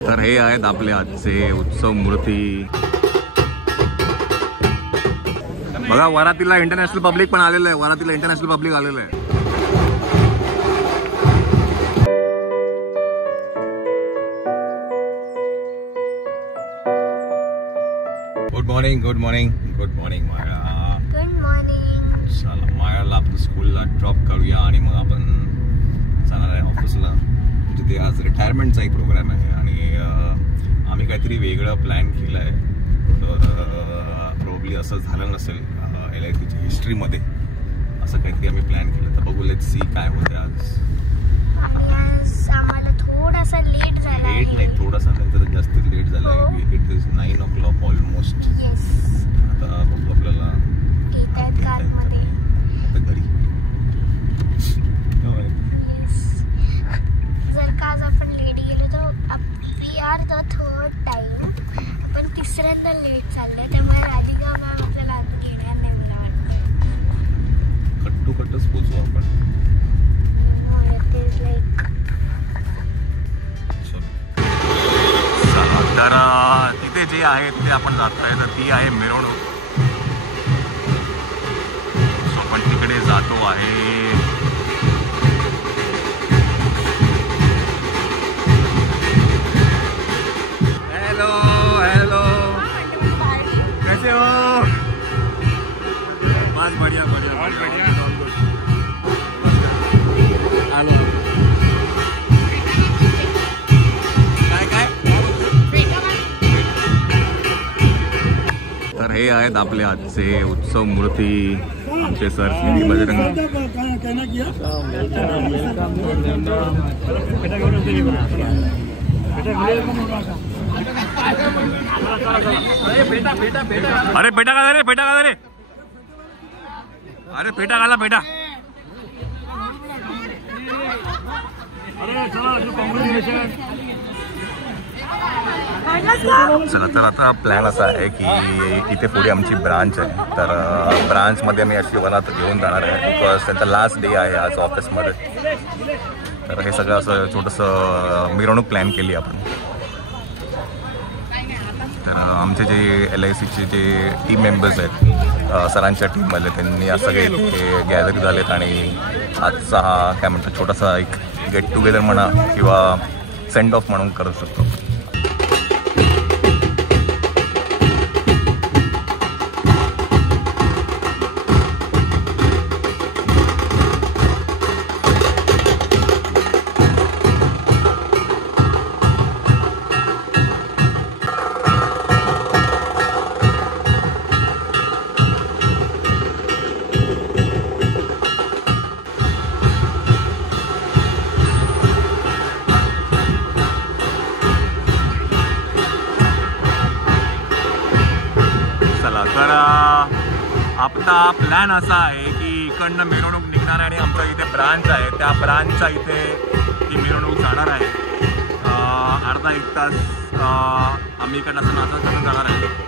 तर हे आहेत आपले आजचे उत्सव मूर्ती. बघा वरातीला इंटरनॅशनल पब्लिक पण आलेलं आहे. वरातीला इंटरनॅशनल पब्लिक आलेलं आहे. Good morning good morning good morning Maya. Good morning. चला मायाला आपण स्कूलला ड्रॉप करूया आणि मग आपण जाणार आहे ऑफिसला. जिथे आज रिटायरमेंटचा एक प्रोग्राम आहे आणि आम्ही काहीतरी वेगळं प्लॅन केलं आहे. तर प्रोबली असं झालं नसेल LICच्या हिस्ट्रीमध्ये. असं काहीतरी आम्ही प्लॅन केलं. तर बघू लेट्स सी काय होते आज. आम्हाला थोडासा लेट झाला. लेट नाही थोडासा नाही तर जास्त लेट झाला आहे. It is 9 o'clock almost. आता बघू आपल्याला येतात कारमध्ये आता घरी. जर का आज आपण लेट गेलो तर we are the third time. आपण तिसऱ्यांदा लेट चाललोय. त्यामुळे राधिका मॅम आपल्याला आज घेणार नाही मला वाटतं. कट्टूकट्टच पोचू आपण. तर तिथे जे आहेत ते आपण जातोय. तर ती आहे मिरवणूक. सो आपण तिकडे जातो आहे. हॅलो हॅलो कैसे हो. बस बढ़िया बढ़िया बहुत बढ़िया. हॅलो तर हे आहेत आपले आजचे उत्सव मूर्ती. आमचे सर श्री बजरंग. अरे पेटा का रे पेटा का रे. अरे पेटा घाला पेटा. चला तर आता प्लॅन असा आहे की इथे पुढे आमची ब्रांच आहे. तर ब्रांचमध्ये मी यशोवनात घेऊन जाणार आहे. बिकॉज त्यांचा लास्ट डे आहे आज ऑफिसमध्ये. तर हे सगळं असं छोटंसं मिरवणूक प्लॅन केली आपण. तर आमचे जे LICचे जे टीम मेंबर्स आहेत सरांच्या टीममध्ये त्यांनी आज सगळे इथे गॅदर झालेत आणि आजचा हा काय म्हणतो छोटासा एक गेट टुगेदर म्हणा किंवा सेंड ऑफ म्हणून करू शकतो. तर आपला प्लॅन असा आहे की इकडनं मिरवणूक निघणार आहे आणि आमचं इथे ब्रांच आहे. त्या ब्रांचच्या इथे ही मिरवणूक जाणार आहे. अर्धा एक तास आम्ही इकडनं असं नाचत करून जाणार आहे.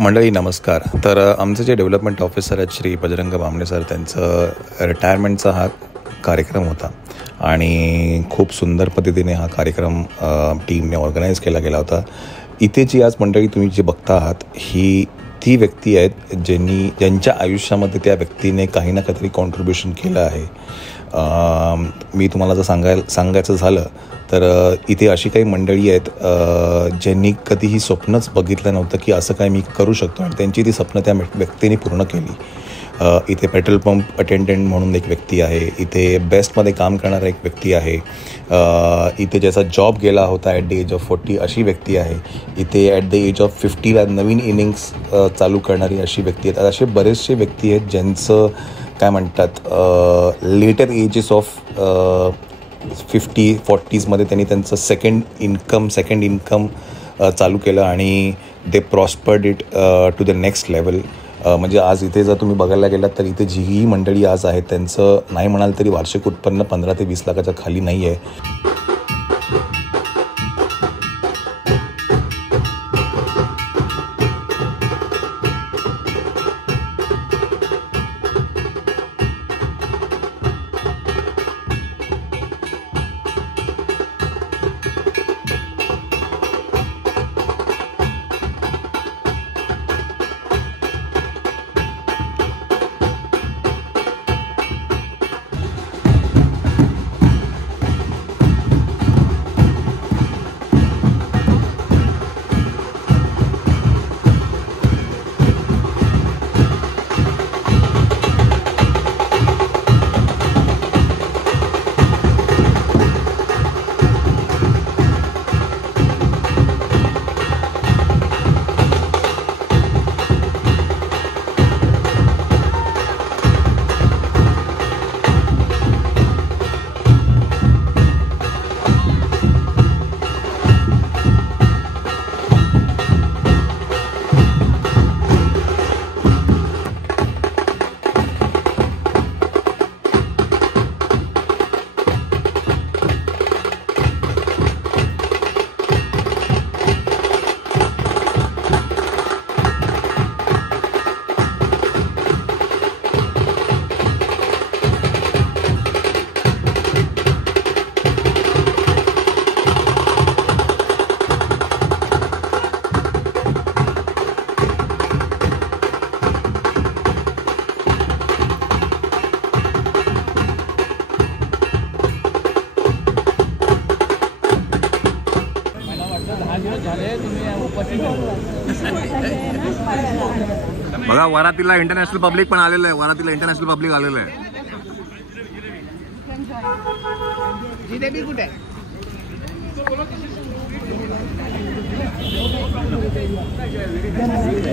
मंडळी नमस्कार. तर आमचे जे डेव्हलपमेंट ऑफिसर आहेत श्री बजरंग बामणे सर, त्यांचं रिटायरमेंटचा हा कार्यक्रम होता आणि खूप सुंदर पद्धतीने हा कार्यक्रम टीमने ऑर्गनाईज केला गेला होता. इथे जी आज मंडळी तुम्ही जे बघता आहात ही ती व्यक्ती आहेत ज्यांच्या आयुष्यामध्ये त्या व्यक्तीने काही ना काहीतरी कॉन्ट्रीब्युशन केलं आहे. मी तुम्हाला जर सांगायचं झालं तर इथे अशी काही मंडळी आहेत ज्यांनी कधीही स्वप्नच बघितलं नव्हतं की असं काय मी करू शकतो, आणि त्यांची ती स्वप्न त्या व्यक्तीने पूर्ण केली. इथे पेट्रोल पंप अटेंडंट म्हणून एक व्यक्ती आहे, इथे बेस्टमध्ये काम करणारा एक व्यक्ती आहे, इथे ज्याचा जॉब गेला होता ॲट द एज ऑफ 40 अशी व्यक्ती आहे, इथे ॲट द एज ऑफ 50ला नवीन इनिंग्स चालू करणारी अशी व्यक्ती आहेत. असे बरेचसे व्यक्ती आहेत ज्यांचं काय म्हणतात लेटर एजेस ऑफ 50-40मध्ये त्यांनी त्यांचं सेकंड इन्कम चालू केलं आणि they prospered it to the next level. म्हणजे आज इथे जर तुम्ही बघायला गेलात तर इथे जीही मंडळी आज आहेत त्यांचं नाही म्हणाल तरी वार्षिक उत्पन्न 15 ते 20 लाखाच्या खाली नाही आहे. बघा वरातीला इंटरनॅशनल पब्लिक पण आलेलं आहे. वरातीला इंटरनॅशनल पब्लिक आलेलं आहे. जिलेबी कुठे आहे?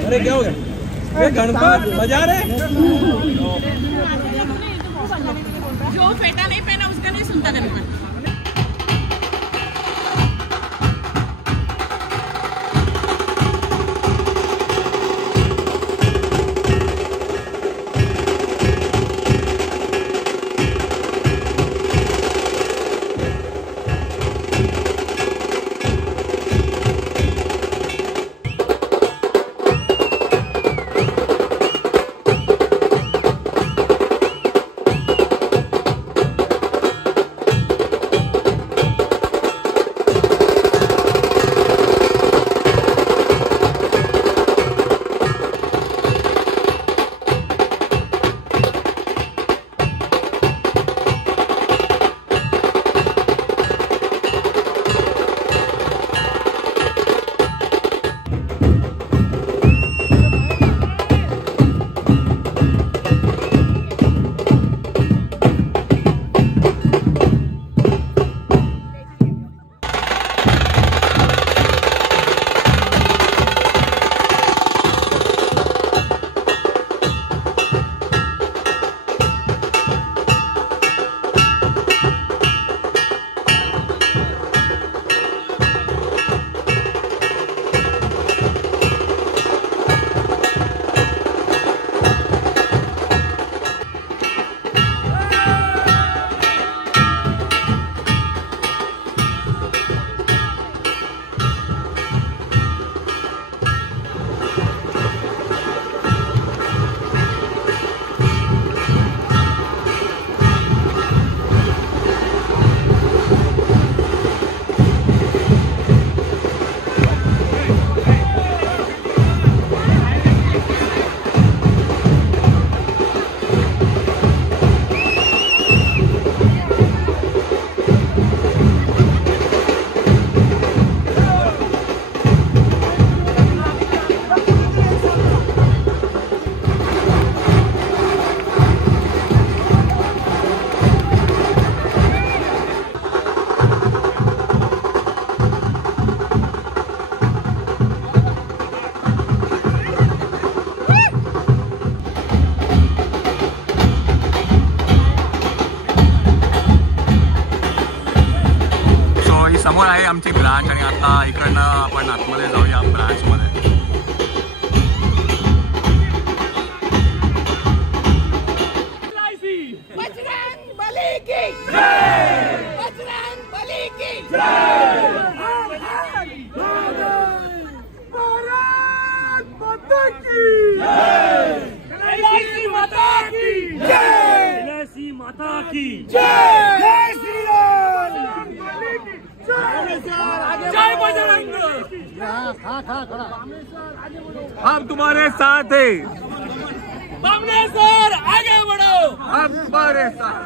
अरे क्या हो गया? गणपत बजा रहे जो फेटा नहीं पहना उसका नहीं सुनता गणपत. समोर आहे आमची ब्रांच आणि आता इकडनं आपण आतमध्ये जाऊया ब्रांचमध्ये. हम तुम्हारे साथ है, बामने सर आगे बढ़ो, हम तुम्हारे साथ.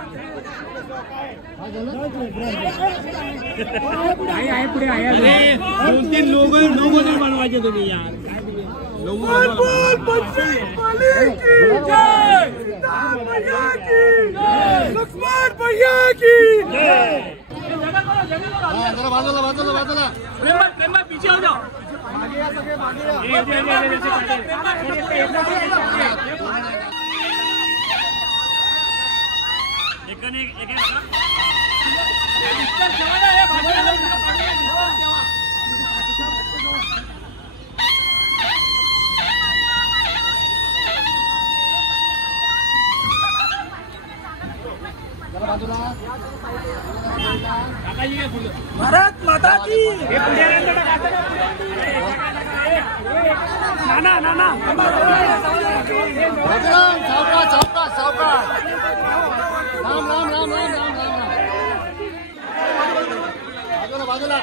दोन तीन लोगो नाही बनवायचे तुम्ही यार. लक्ष्मण भैया की बाजूला बाजूला बाजूला प्रेम पीछे हो जाओ. भारत माता की. नाना नाना सावका सावका सावका राम राम राम राम राम राम बाजूला बाजूला.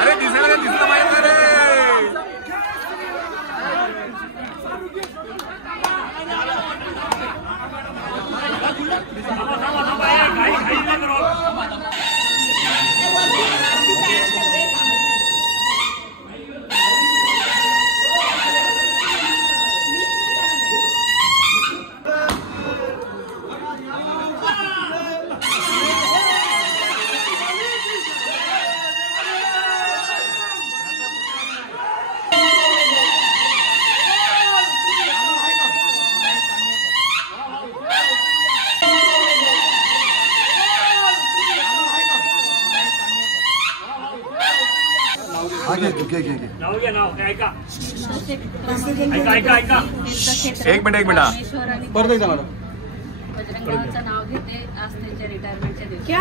अरे दिसलं माहिती रे. एक मिनिट बजरंगाचं नाव घेते आज त्यांच्या रिटायरमेंटच्या दिवशी.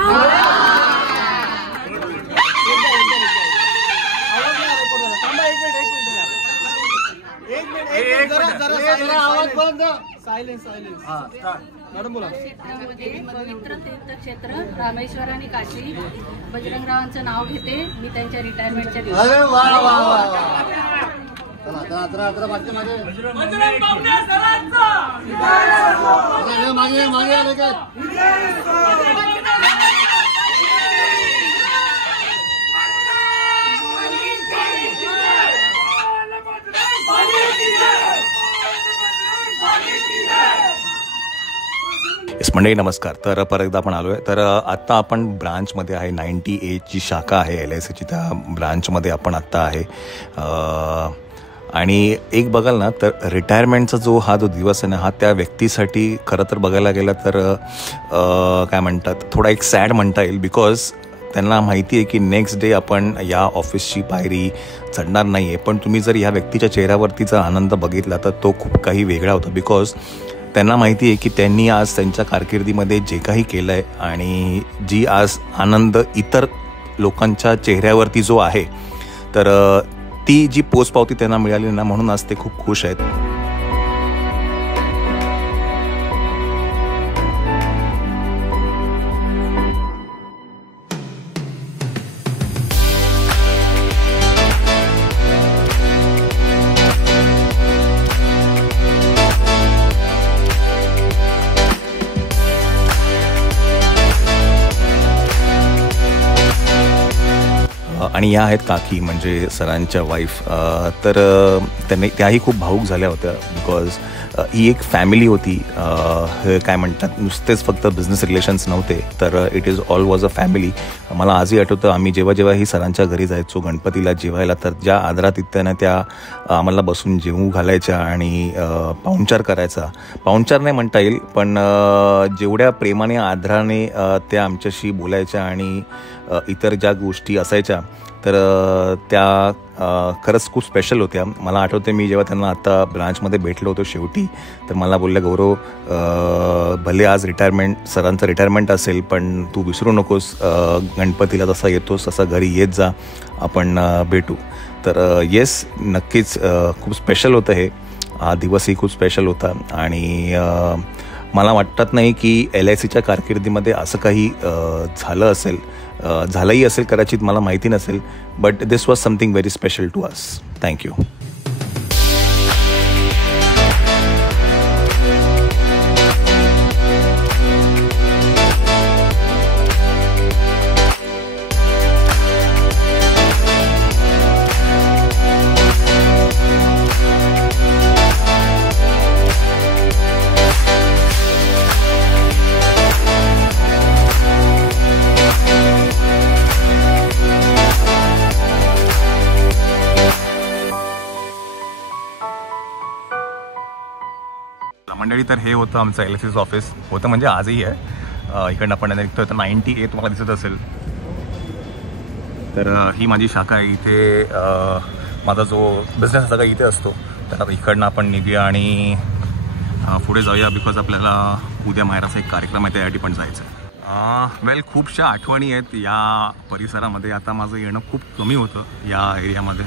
क्षेत्रामध्ये पवित्र तीर्थक्षेत्र रामेश्वर आणि काशी बजरंगरावांचं नाव घेते मी त्यांच्या रिटायरमेंटच्या दिवशी. मागे मागे आले का. मंडळी नमस्कार. तर परत एकदा आपण आलो आहे. तर आत्ता आपण ब्रांचमध्ये आहे. 98 ची शाखा आहे LICची, त्या ब्रांचमध्ये आपण आत्ता आहे. आणि एक बघाल ना तर रिटायरमेंटचा जो दिवस आहे ना हा त्या व्यक्तीसाठी खरं तर बघायला गेलं तर काय म्हणतात थोडा एक सॅड म्हणता येईल. बिकॉज त्यांना माहिती आहे की नेक्स्ट डे आपण या ऑफिसची पायरी चढणार नाही आहे. पण तुम्ही जर या व्यक्तीच्या चेहऱ्यावरतीचा आनंद बघितला तर तो खूप काही वेगळा होता. बिकॉज त्यांना माहिती आहे की त्यांनी आज त्यांच्या कारकिर्दीमध्ये जे काही केलं आहे आणि जी आज आनंद इतर लोकांच्या चेहऱ्यावरती जो आहे तर ती जी पोचपावती त्यांना मिळाली ना म्हणून आज ते खूप खुश आहेत. आणि या आहेत काकी म्हणजे सरांच्या वाईफ. तर त्याही खूप भावूक झाल्या होत्या बिकॉज ही एक फॅमिली होती. हे काय म्हणतात, नुसतेच फक्त बिझनेस रिलेशन्स नव्हते, तर it is all was a family. मला आजही आठवतं आम्ही जेव्हा ही सरांच्या घरी जायचो गणपतीला जेवायला, तर ज्या आदरातिथ्यानं त्या आम्हाला बसून जेवू घालायच्या आणि पाहुणचार करायचा. पाहुणचार नाही म्हणता येईल, पण जेवढ्या प्रेमाने आदराने त्या आमच्याशी बोलायच्या आणि इतर ज्या गोष्टी असायच्या तर त्या खरंच खूप स्पेशल होत्या. मला आठवते मी जेव्हा त्यांना आता ब्रांचमध्ये भेटलो होतो शेवटी, तर मला बोलले गौरव भले आज सरांचं रिटायरमेंट असेल, पण तू विसरू नकोस गणपतीला जसा येतोस तसा घरी येत जा, आपण भेटू. तर येस, नक्कीच खूप स्पेशल होतं हे. हा दिवसही खूप स्पेशल होता आणि मला वाटत नाही की LICच्या कारकिर्दीमध्ये असं काही झालंही असेल कदाचित, मला माहिती नसेल, but this was something very special to us. Thank you. मंडळी, तर हे होतं आमचं LICचं ऑफिस. होतं म्हणजे आजही आहे. इकडनं आपण निघतो तर 98 तुम्हाला दिसत असेल. तर ही माझी शाखा आहे. इथे माझा जो बिझनेस सगळा इथे असतो. तर आता इकडनं आपण निघूया आणि पुढे जाऊया बिकॉज आपल्याला उद्या माहेराचा एक कार्यक्रम आहे, त्यासाठी पण जायचं आहे. वेल, खूपशा आठवणी आहेत या परिसरामध्ये. आता माझं येणं खूप कमी होतं या एरियामध्ये,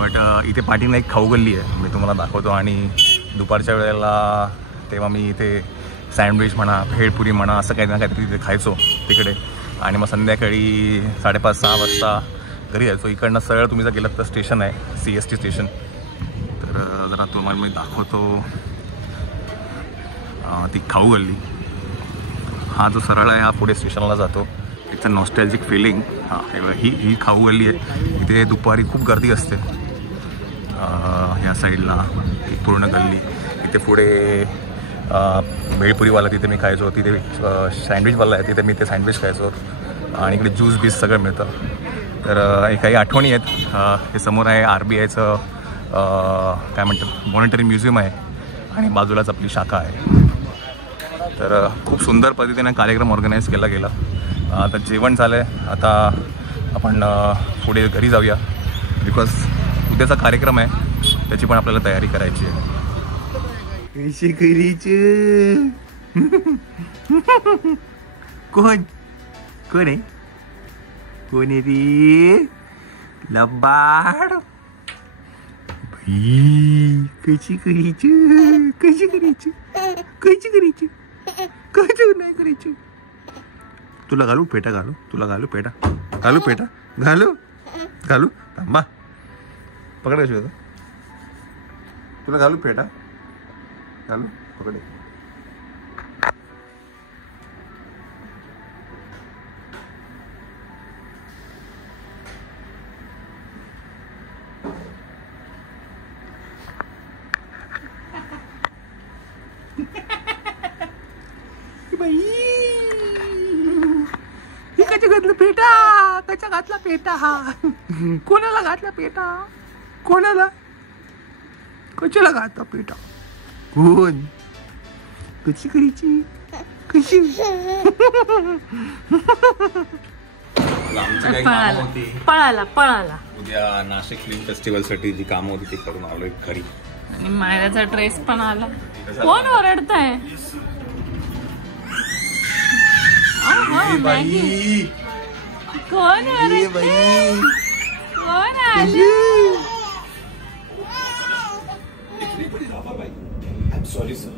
बट इथे पाठीनं एक खाऊ गल्ली आहे, मी तुम्हाला दाखवतो. आणि दुपारच्या वेळेला तेव्हा मी इथे सँडविच म्हणा, भेळपुरी म्हणा, असं काही ना काहीतरी तिथे खायचो तिकडे. आणि मग संध्याकाळी 5:30-6 वाजता घरी यायचो. इकडनं सरळ तुम्ही जर गेलात तर स्टेशन आहे, CST स्टेशन. तर जरा तुम्हाला मी दाखवतो ती खाऊ गल्ली. हा जो सरळ आहे हा पुढे स्टेशनला जातो. इथं नॉस्टॅल्जिक फिलिंग. ही खाऊ गल्ली आहे. इथे दुपारी खूप गर्दी असते. ह्या साईडला ही पूर्ण गल्ली. इथे पुढे भेळपुरीवाला तिथे मी खायचो, तिथे सँडविचवाला आहे तिथे मी ते सँडविच खायचो, आणि इकडे ज्यूस बीस सगळं मिळतं. तर काही आठवणी आहेत. हे समोर आहे RBIचं काय म्हणतात मॉनिटरी म्युझियम आहे, आणि बाजूलाच आपली शाखा आहे. तर खूप सुंदर पद्धतीने कार्यक्रम ऑर्गनाईज केला गेला. आता जेवण झालं आहे, आता आपण पुढे घरी जाऊया बिकॉज उद्याचा कार्यक्रम आहे, त्याची पण आपल्याला तयारी करायची आहे. कशी करायचं? कोण आहे? कोण आहे रे? लबाड बाई. कशी करायची? कशी करायची? कशी करायची? कसं नाही करायची? तुला घालू पेटा? घालू तुला? घालू पेटा? घालू पेटा? घालू घालू थांबा. पकड कशी होतं? तुला घालू पेटा? घालू पकडे. बाई, कशा घातलं पेटा? कशा घातला पेटा? हा कोणाला घातला पेटा? कोणाला? कशाला घातला पेटा? कोण? कशी करायची? कशी? पळाला उद्या नाशिक फिल्म फेस्टिवलसाठी जी कामं होती ती करून आलोय घरी. आणि मायराचा ड्रेस पण आला. कोण ओरडतंय? कोण ओरडतंय? कोण आलं? Sorry sir.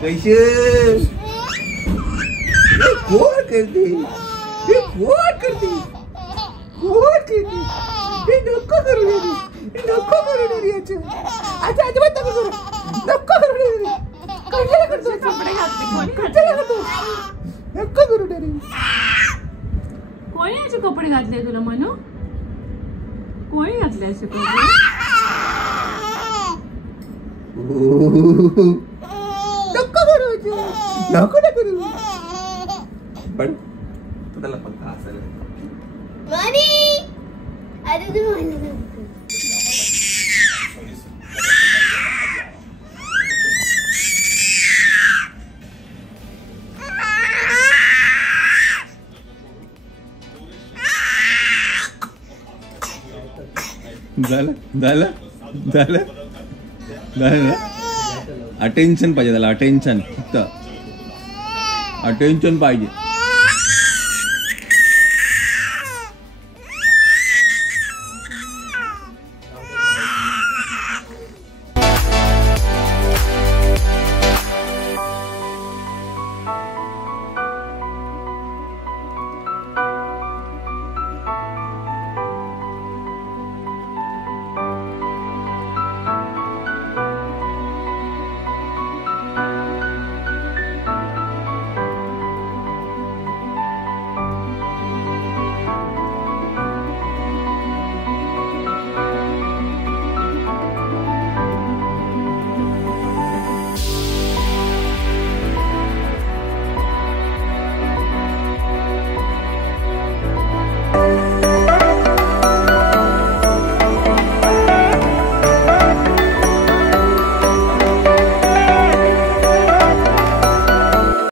कैसे? कोण करते? कोण करते? कोण करते? नको करू रे, नको करू रे याचं. अच्छा अजिबात नको करू, नको करू रे. कशाला करतो? कपडे घातले कोण? कशाला करतो? नको करू रे. कोण याचे कपडे घातले तुला म्हणू? कोणी घातले असे कपडे? नको करू, नको ना करू. पण त्याला फक्त हसायला अरे तू म्हणलं झालं झालं झालं झालं ना. अटेन्शन पाहिजे त्याला, अटेन्शन फक्त अटेन्शन पाहिजे.